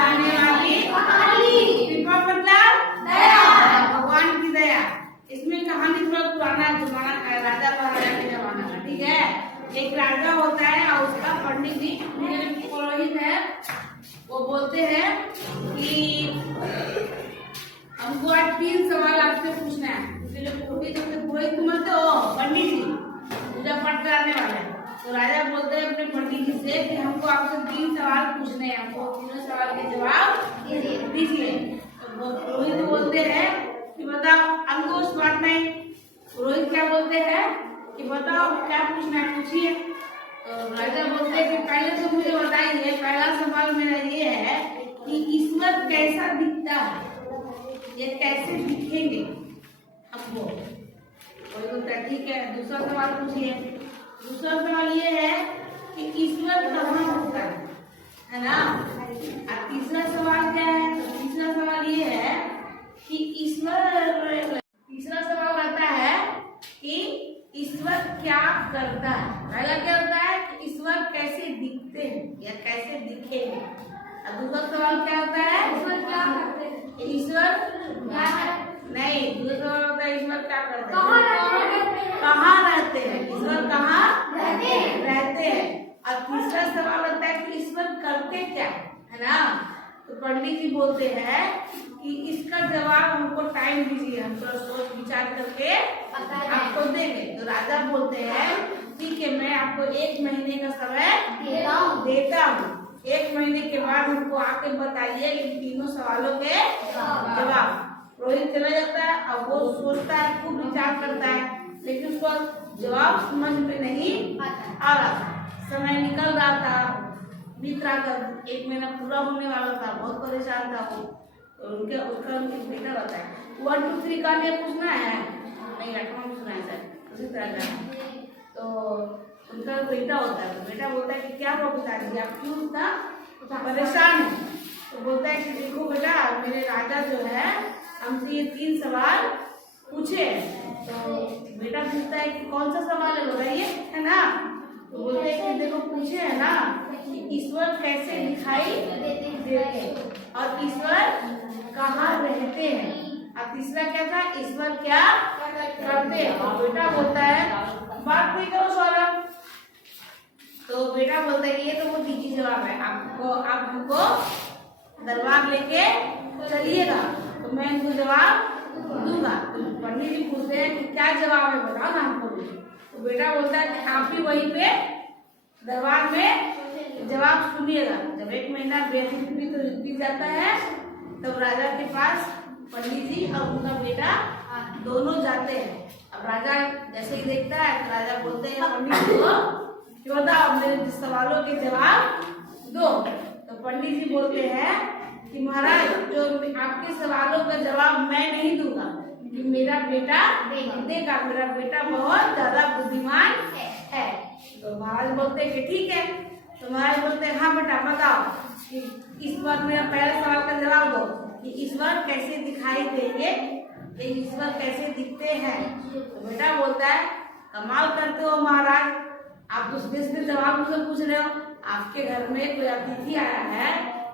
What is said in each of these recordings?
सुनाने वाली कहानी। कृपा मतलब दया, भगवान की दया। इसमें कहानी थोड़ा पुराना जमाना का, राजा महाराजा के जमाना का, ठीक है। एक राजा होता है और उसका पंडित जी पुरोहित है, वो बोलते हैं कि हमको आज 3 सवाल आपसे पूछना है। पुरोहित समझते हो, पंडित जी पूजा पाठ कराने वाले। तो राजा बोलते हैं अपने पंडित जी से कि हमको आपसे 3 सवाल पूछने हैं, हमको तीनों सवाल के जवाब दीजिए। तो पुरोहित बोलते हैं कि बताओ, हमको उस बात में पुरोहित क्या बोलते हैं कि बताओ क्या पूछना है, पूछिए। तो राजा बोलते हैं कि पहले तो मुझे बताइए, पहला सवाल मेरा ये है कि ईश्वर कैसा दिखता है, ये कैसे दिखेंगे हमको। कोई बोलता है ठीक है, दूसरा सवाल पूछिए। दूसरा सवाल ये है कि ईश्वर कहाँ होता है ना। और तीसरा सवाल क्या है, तो तीसरा सवाल ये है कि तीसरा सवाल आता है कि ईश्वर क्या करता है। पहला क्या होता है कि ईश्वर कैसे दिखते हैं या कैसे दिखेंगे। और दूसरा सवाल क्या होता है, ईश्वर क्या करते हैं, ईश्वर नहीं, दूसरा सवाल होता है ईश्वर क्या करते हैं, कहाँ रहते हैं, ईश्वर कहाँ रहते हैं। और तीसरा सवाल होता है कि ईश्वर करते क्या है ना। तो पंडित जी बोलते हैं कि इसका जवाब हमको टाइम दीजिए, हम थोड़ा सोच विचार करके आपको देंगे। तो राजा बोलते हैं ठीक है, मैं आपको 1 महीने का समय देता हूँ। 1 महीने के बाद हमको आके बताइए इन तीनों सवालों के जवाब। रोहित चला जाता है और वो सोचता है, खूब विचार करता है, लेकिन उसको जवाब समझ में नहीं आ रहा था। समय निकल रहा था, बीत रहा था, 1 महीना पूरा होने वाला था, बहुत परेशान था वो। तो उसका बेटा रहता है 1 2 3 का लिए पूछना है, नहीं 8वां पूछना है सर, उसी तरह का। तो उनका बेटा होता है, तो बेटा बोलता है कि क्या हुआ पिताजी, आप क्यों इतना परेशान है। तो बोलता है कि देखो बेटा, मेरे राजा जो है हमसे ये 3 सवाल पूछे। तो बेटा पूछता है कि कौन सा सवाल है बताइए, है ना। तो बोलते हैं कि देखो पूछे है ना कि ईश्वर कैसे दिखाई देते हैं और ईश्वर कहाँ रहते हैं। और तीसरा क्या था, ईश्वर क्या करते हैं। तो बेटा बोलता है बात नहीं करो सौरभ। तो बेटा बोलता है ये तो वो दीजिए जवाब है, आपको आप हमको दरबार लेके चलिएगा तो मैं इनको जवाब दूंगा। तो पंडित जी पूछते हैं कि क्या जवाब है बताओ ना हमको। तो बेटा बोलता है कि आप भी वहीं पे दरबार में जवाब सुनिएगा। जब 1 महीना बीत जाता है तब राजा के पास पंडित जी और उनका बेटा दोनों जाते हैं। अब राजा जैसे ही देखता है तो राजा बोलते हैं पंडित जी को कि बताओ मेरे सवालों के जवाब दो। तो पंडित जी बोलते हैं कि महाराज जो आपके सवालों का जवाब मैं नहीं दूंगा, कि मेरा बेटा देगा, मेरा बेटा बहुत ज्यादा बुद्धिमान है। तो महाराज बोलते हैं कि ठीक है। तो महाराज बोलते हैं हाँ बेटा बताओ कि इस बार मेरा पहला सवाल का जवाब दो कि ईश्वर कैसे दिखाई देंगे, ईश्वर कैसे दिखते हैं। तो बेटा बोलता है कमाल करते हो महाराज, आप दूसरे से जवाब मुझसे पूछ रहे हो। आपके घर में कोई अतिथि आया है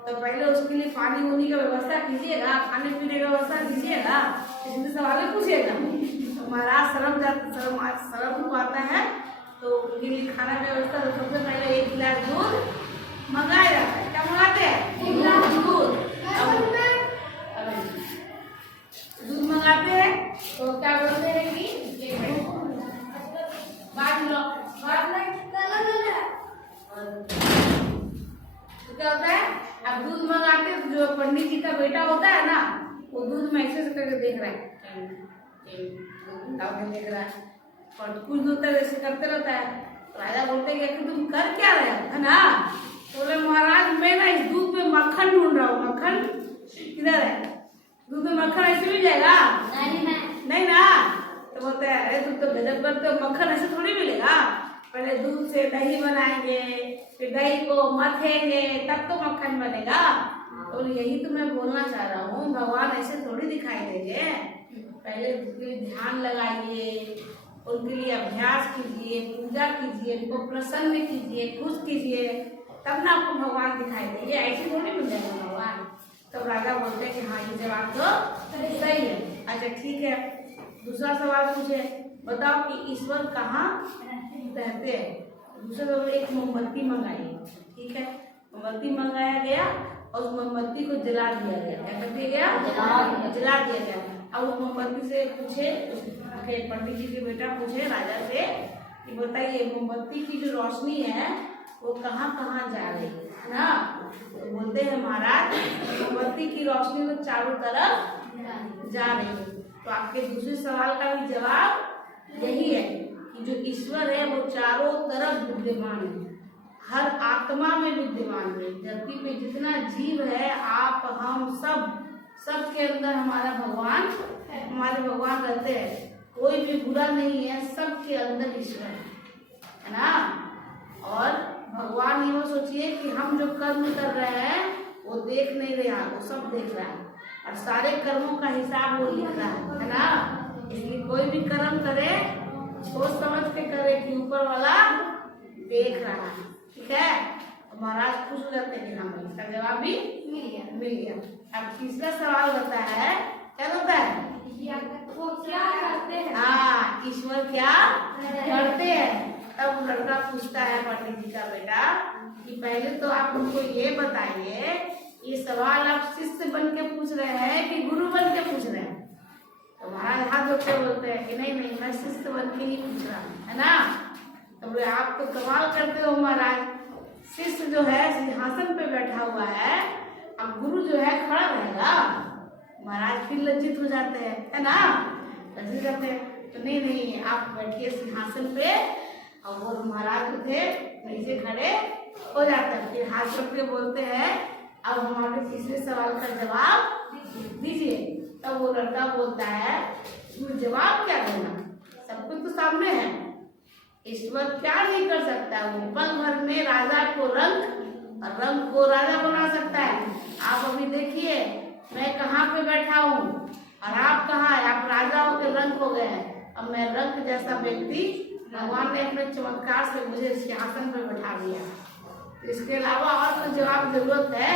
तो पहले उसके लिए पानी वानी का व्यवस्था कीजिएगा, खाने पीने का व्यवस्था कीजिएगा, इसमें सवाल पूछिएगा। तो महाराज शर्म आता है तो उनके लिए खाना का व्यवस्था तो सबसे पहले 1 गिलास दूध मंगाया जाता है। क्या मंगाते हैं, 1 गिलास दूध मंगाते हैं। तो क्या बोलते हैं कि बात लो, बात नहीं तो क्या होता है, अब दूध मंगाते हैं। जो पंडित जी का बेटा होता है ना, वो दूध में ऐसे करके देख रहा है, और कुछ दूध तक ऐसे करते रहता है। राजा बोलते हैं कि तुम कर क्या रहे हो, है ना। बोले महाराज मैं ना इस दूध में मक्खन ढूंढ रहा हूँ। मक्खन किधर है, दूध में मक्खन ऐसे मिल जाएगा, नहीं ना। तो बोलते हैं अरे तुम तो गजब करते हो, मक्खन ऐसे थोड़ी मिलेगा, पहले दूध से दही बनाएंगे, फिर दही को मथेंगे, तब तो मक्खन बनेगा। तो यही तो मैं बोलना चाह रहा हूँ, भगवान ऐसे थोड़ी दिखाई देंगे। पहले उनके लिए ध्यान लगाइए, उनके लिए अभ्यास कीजिए, पूजा कीजिए, उनको प्रसन्न कीजिए, खुश कीजिए, तब ना आपको भगवान दिखाई देंगे। ऐसे थोड़ी मिल जाएगा भगवान। तब राजा बोलते हैं कि हाँ ये जवाब तो सही है। अच्छा ठीक है, दूसरा सवाल पूछे, बताओ कि ईश्वर कहाँ रहते हैं। दूसरे सवाल में एक मोमबत्ती मंगाई, ठीक है, मोमबत्ती मंगाया गया और उस मोमबत्ती को जला दिया गया। क्या कर दिया गया? जला दिया गया। अब उस मोमबत्ती से पूछे, पंडित जी के बेटा पूछे राजा से कि बताइए मोमबत्ती की जो रोशनी है वो कहाँ कहाँ जा रही है ना। तो बोलते हैं महाराज मोमबत्ती की रोशनी तो चारों तरफ जा रही है। तो आपके दूसरे सवाल का भी जवाब यही है कि जो ईश्वर है वो चारों तरफ विद्यमान है, हर आत्मा में विद्यमान है। धरती पे जितना जीव है, आप हम सब के अंदर हमारे भगवान रहते हैं। कोई भी बुरा नहीं है, सबके अंदर ईश्वर है ना। और भगवान ये सोचिए कि हम जो कर्म कर रहे हैं वो देख नहीं रहा, वो सब देख रहा है और सारे कर्मों का हिसाब वो लिख रहा है ना। इसलिए कोई भी कर्म करे सोच समझ के करे कि ऊपर वाला देख रहा है, ठीक है। महाराज खुश हो जाते हैं कि हाँ इसका जवाब भी मिल गया। अब तीसरा सवाल होता है, क्या होता है? वो क्या करते हैं? हाँ, ईश्वर क्या करते हैं। तब लड़का पूछता है पंडित जी का बेटा कि पहले तो आप उनको ये बताइए, ये सवाल आप शिष्य बन के पूछ रहे हैं कि गुरु बन के पूछ रहे हैं। तो महाराज हाथ धोते बोलते हैं कि नहीं मैं शिष्य बन के ही पूछ रहा हूँ, है ना। तो बोले आप तो कमाल करते हो महाराज, शिष्य जो है सिंहासन पे बैठा हुआ है, अब गुरु जो है खड़ा रहेगा। महाराज फिर लज्जित हो जाते हैं, है ना, लज्जित जाते हैं। तो नहीं आप बैठिए सिंहासन पे। और वो महाराज जो थे नीचे खड़े हो जाते हैं, फिर हाथ जोड़ के बोलते हैं अब हमारे तीसरे सवाल का जवाब दीजिए। तब वो लड़का बोलता है इसमें जवाब क्या देना, सब कुछ तो सामने है। ईश्वर क्या नहीं कर सकता, वो पल भर में राजा को रंग को राजा बना सकता है। आप अभी देखिए मैं कहाँ पे बैठा हूँ और आप कहाँ है, आप राजा होकर रंग हो गए हैं। अब मैं रंग जैसा व्यक्ति भगवान ने अपने चमत्कार से मुझे सिंहासन पर बैठा दिया। तो इसके अलावा और तो जवाब जरूरत है।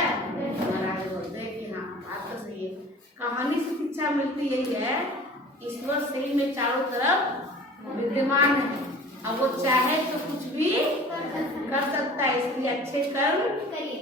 महाराज बोलते हैं कि हाँ बात तो सही है। कहानी से शिक्षा मिलती यही है, ईश्वर सही में चारों तरफ विद्यमान है। अब वो चाहे तो कुछ भी कर सकता है, इसलिए अच्छे कर्म करिए।